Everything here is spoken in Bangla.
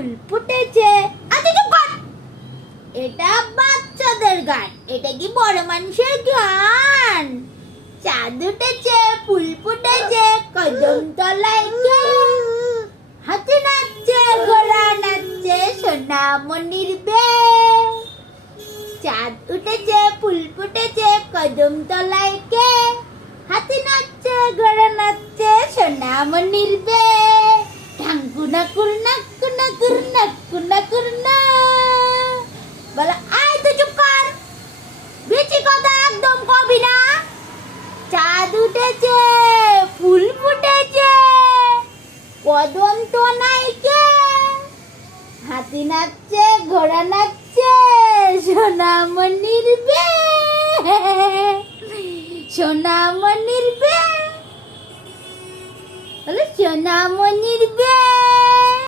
ফুল ফুটেছে। আচ্ছা চুপ কর, এটা বাচ্চাদের গান, এটা কি বড় মানুষের গান? চাঁদ উঠেছে, ফুল ফুটেছে, কদম তলায় কে? হাতি নাচছে, ঘোড়া নাচছে, সোনামণির বে। চাঁদ উঠেছে, ফুল ফুটেছে, কদম তলায় কে? হাতি নাচছে, ঘোড়া নাচছে, সোনামণির বে। ঢাঙ্কুনা কুরনা কুনা কুরনা কুনা কুরনা। বলো আয় তো চুপ কর, বেশি কথা একদম কবি না। চাঁদ উঠেছে, ফুল ফুটেছে, কদম তলায় কে? হাতি নাচছে, ঘোড়া নাচছে, সোনামণির বে। সোনামণির বে, বলো সোনামণির বে।